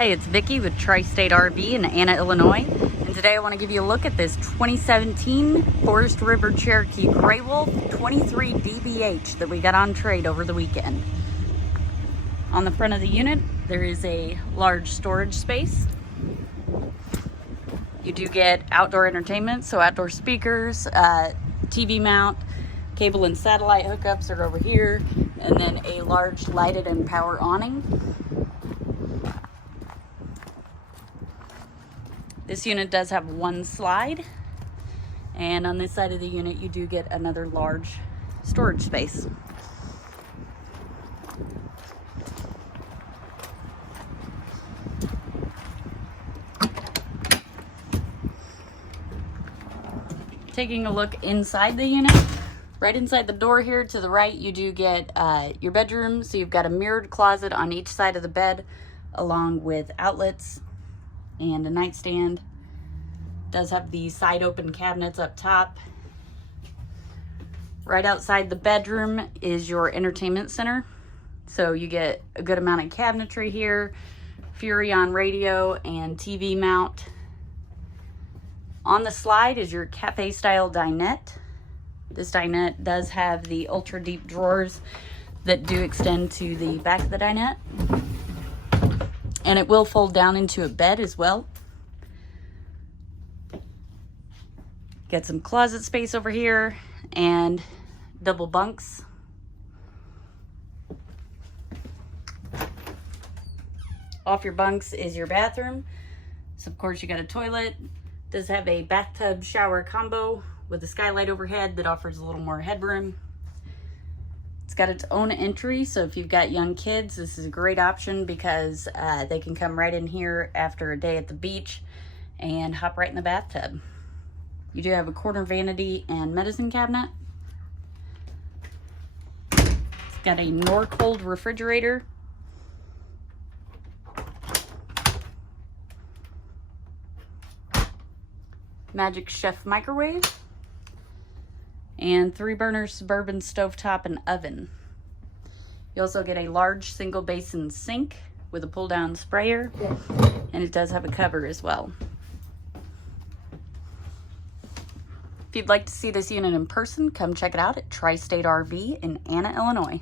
Hey, it's Vicki with Tri-State RV in Anna, Illinois, and today I want to give you a look at this 2017 Forest River Cherokee Grey Wolf 23 DBH that we got on trade over the weekend. On the front of the unit, there is a large storage space. You do get outdoor entertainment, so outdoor speakers, TV mount, cable and satellite hookups are over here, and then a large lighted and power awning. This unit does have one slide, and on this side of the unit you do get another large storage space. Taking a look inside the unit, right inside the door here to the right you do get your bedroom. So you've got a mirrored closet on each side of the bed along with outlets and a nightstand. It does have the side open cabinets up top. Right outside the bedroom is your entertainment center. So you get a good amount of cabinetry here, Furrion radio and TV mount. On the slide is your cafe style dinette. This dinette does have the ultra deep drawers that do extend to the back of the dinette. And it will fold down into a bed as well. Get some closet space over here and double bunks. Off your bunks is your bathroom. So of course you got a toilet. Does have a bathtub shower combo with a skylight overhead that offers a little more headroom. It's got its own entry, so if you've got young kids, this is a great option because they can come right in here after a day at the beach and hop right in the bathtub. You do have a corner vanity and medicine cabinet. It's got a Norcold refrigerator. Magic Chef microwave. And 3-burner Suburban stovetop and oven. You also get a large single basin sink with a pull down sprayer, and it does have a cover as well. If you'd like to see this unit in person, come check it out at Tri-State RV in Anna, Illinois.